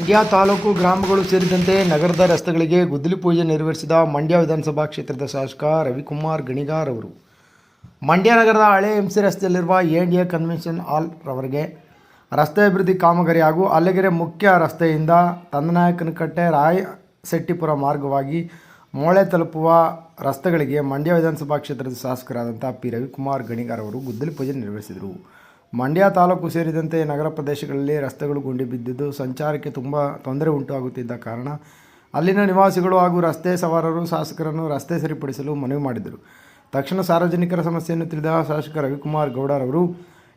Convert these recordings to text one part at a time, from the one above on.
ಮಂಡ್ಯ ತಾಲೂಕು ಗ್ರಾಮಗಳು ಸೇರಿದಂತೆ ನಗರದ ರಸ್ತೆಗಳಿಗೆ ಗುದ್ದಲಿ ಪೂಜೆ ನೆರವೇರಿಸಿದ ಮಂಡ್ಯ ವಿಧಾನಸಭಾ ಕ್ಷೇತ್ರದ ಶಾಸಕ ರವಿಕುಮಾರ್ ಗಣಿಗಾರ್ ಅವರು. ಮಂಡ್ಯ ನಗರದ ಹಳೆ ಎಂಸಿ ರಸ್ತೆಯಲ್ಲಿರುವ ಎ ಎ ಕನ್ವೆನ್ಷನ್ ಹಾಲ್ ರವರೆಗೆ ರಸ್ತೆ ಅಭಿವೃದ್ಧಿ ಕಾಮಗಾರಿ ಹಾಗೂ ಅಲ್ಲಗೆರೆ ಮುಖ್ಯ ರಸ್ತೆಯಿಂದ ತಂದನಾಯಕನಕಟ್ಟೆ ರಾಯ್ ಶೆಟ್ಟಿಪುರ ಮಾರ್ಗವಾಗಿ ಮೊಳೆ ತಲುಪುವ ರಸ್ತೆಗಳಿಗೆ ಮಂಡ್ಯ ವಿಧಾನಸಭಾ ಕ್ಷೇತ್ರದ ಶಾಸಕರಾದಂಥ ಪಿ ರವಿಕುಮಾರ್ ಗಣಿಗಾರ್ ಅವರು ಗುದ್ದಲಿ ಪೂಜೆ ನೆರವೇರಿಸಿದರು. ಮಂಡ್ಯ ತಾಲೂಕು ಸೇರಿದಂತೆ ನಗರ ಪ್ರದೇಶಗಳಲ್ಲಿ ರಸ್ತೆಗಳು ಗುಂಡಿ ಬಿದ್ದಿದ್ದು ಸಂಚಾರಕ್ಕೆ ತುಂಬ ತೊಂದರೆ ಉಂಟಾಗುತ್ತಿದ್ದ ಕಾರಣ ಅಲ್ಲಿನ ನಿವಾಸಿಗಳು ಹಾಗೂ ರಸ್ತೆ ಸವಾರರು ಶಾಸಕರನ್ನು ರಸ್ತೆ ಸರಿಪಡಿಸಲು ಮನವಿ ಮಾಡಿದರು. ತಕ್ಷಣ ಸಾರ್ವಜನಿಕರ ಸಮಸ್ಯೆಯನ್ನು ತಿಳಿದ ಶಾಸಕ ರವಿಕುಮಾರ್ ಗೌಡರವರು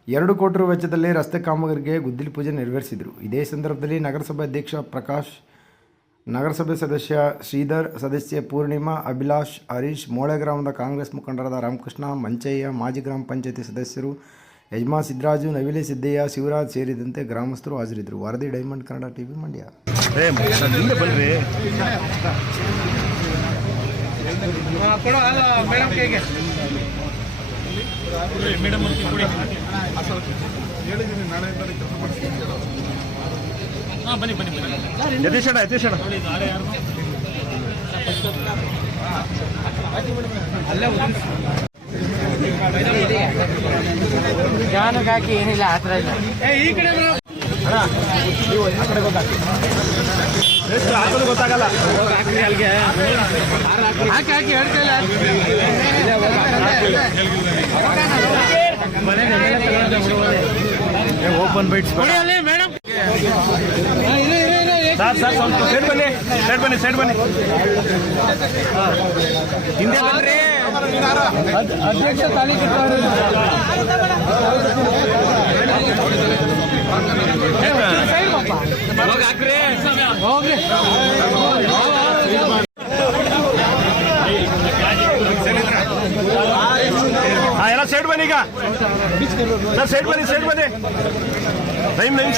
ಎರಡು ಕೋಟಿ ರು ವೆಚ್ಚದಲ್ಲಿ ರಸ್ತೆ ಕಾಮಗಾರಿಗೆ ಗುದ್ದಿಲಿ ಪೂಜೆ ನೆರವೇರಿಸಿದರು. ಇದೇ ಸಂದರ್ಭದಲ್ಲಿ ನಗರಸಭೆ ಅಧ್ಯಕ್ಷ ಪ್ರಕಾಶ್, ನಗರಸಭೆ ಸದಸ್ಯ ಶ್ರೀಧರ್, ಸದಸ್ಯೆ ಪೂರ್ಣಿಮಾ, ಅಭಿಲಾಷ್, ಹರೀಶ್, ಮೋಳೆ ಗ್ರಾಮದ ಕಾಂಗ್ರೆಸ್ ಮುಖಂಡರಾದ ರಾಮಕೃಷ್ಣ, ಮಂಚಯ್ಯ, ಮಾಜಿ ಗ್ರಾಮ ಪಂಚಾಯತಿ ಸದಸ್ಯರು ಯಜಮಾ ಸಿದ್ದರಾಜು ನವಿಲೆ ಸಿದ್ದಯ್ಯ ಶಿವರಾಜ್ ಸೇರಿದಂತೆ ಗ್ರಾಮಸ್ಥರು ಹಾಜರಿದ್ದರು. ವರದಿ ಡೈಮಂಡ್ ಕನ್ನಡ ಟಿವಿ ಮಂಡ್ಯ. ಬನ್ರಿ ಯತೀಶಣ್ಣ ಯತೀಶಣ್ಣ ಹಾಕಿ ಏನಿಲ್ಲ ಆ ಥರ ಇಲ್ಲ ಗೊತ್ತಾಗಲ್ಲ. ಹಾಕಿ ಹಾಕಿ ಹೇಳ್ತಿಲ್ಲ open bites madam sir sir ಸ್ವಲ್ಪ ಸೈಡ್ ಬನ್ನಿ ಸೈಡ್ ಬನ್ನಿ ಸೈಡ್ ಬನ್ನಿ. ಹಿಂದೆ ಬನ್ರಿ. ಅಧ್ಯಕ್ಷ ತಾಲಿ ಕಟ್ಟೋರು ಹೋಗ್ರಿ ಹಾ ಎಲ್ಲ ಸೈಡ್ ಬನ್ನಿ ಈಗ ಸರ್ ಸೈಡ್ ಬನ್ನಿ ಸೈಡ್ ಬನ್ನಿ ಟೈಮ್ ನೈನ್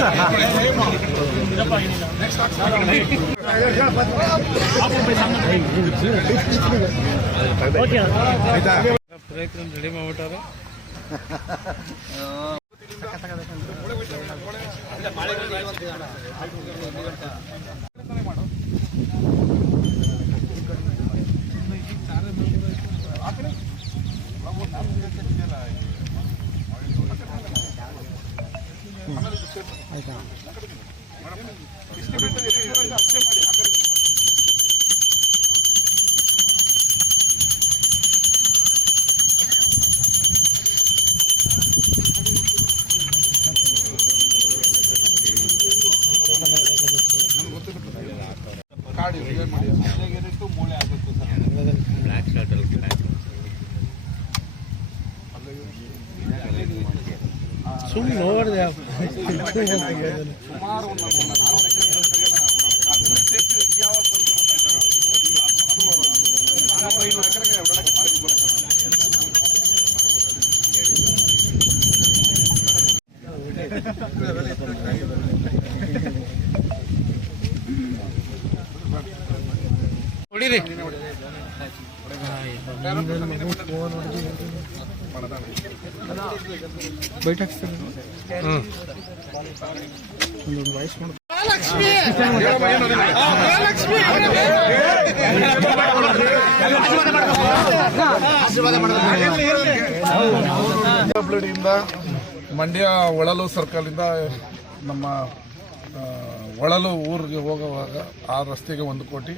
ಸರ್ ಹಾ ರೆಡಿ ಮಾಡ್ಬಿಟ್ಟಾರ ಸುಮ್ಮನೆ ನೋಡಿದೆ ಹೊಡಿರಿ ಬೈಟ್ ಹಾಕ್ಸ್ತಾರೆ ಹ್ಞೂ ಒಂದು ವಾಯ್ಸ್ ಮಾಡಿ ಬ್ಲಡಿಯಿಂದ ಮಂಡ್ಯ ಒಳಲು ಇಂದ ನಮ್ಮ ಒಳಲು ಊರಿಗೆ ಹೋಗುವಾಗ ಆ ರಸ್ತೆಗೆ ಒಂದು ಕೋಟಿ.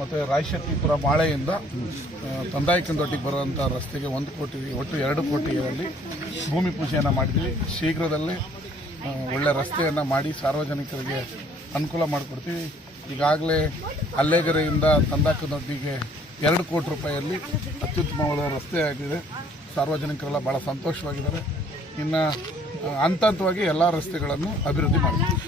ಮತ್ತು ರಾಯಶಕ್ತಿಪುರ ಮಾಳೆಯಿಂದ ತಂದಾಯಕಂದೊಟ್ಟಿಗೆ ಬರುವಂಥ ರಸ್ತೆಗೆ ಒಂದು ಕೋಟಿ, ಒಟ್ಟು ಎರಡು ಕೋಟಿಯಲ್ಲಿ ಭೂಮಿ ಪೂಜೆಯನ್ನು ಮಾಡಿದ್ವಿ. ಶೀಘ್ರದಲ್ಲೇ ಒಳ್ಳೆ ರಸ್ತೆಯನ್ನು ಮಾಡಿ ಸಾರ್ವಜನಿಕರಿಗೆ ಅನುಕೂಲ ಮಾಡಿಕೊಡ್ತೀವಿ. ಈಗಾಗಲೇ ಅಲ್ಲೇಗೆರೆಯಿಂದ ತಂದಾಕದೊಡ್ಡಿಗೆ ಎರಡು ಕೋಟಿ ರೂಪಾಯಿಯಲ್ಲಿ ಅತ್ಯುತ್ತಮವಾದ ರಸ್ತೆ ಆಗಿದೆ. ಸಾರ್ವಜನಿಕರೆಲ್ಲ ಭಾಳ ಸಂತೋಷವಾಗಿದ್ದಾರೆ. ಇನ್ನು ಹಂತ ಹಂತವಾಗಿ ಎಲ್ಲ ರಸ್ತೆಗಳನ್ನು ಅಭಿವೃದ್ಧಿ ಮಾಡ್ತೀವಿ.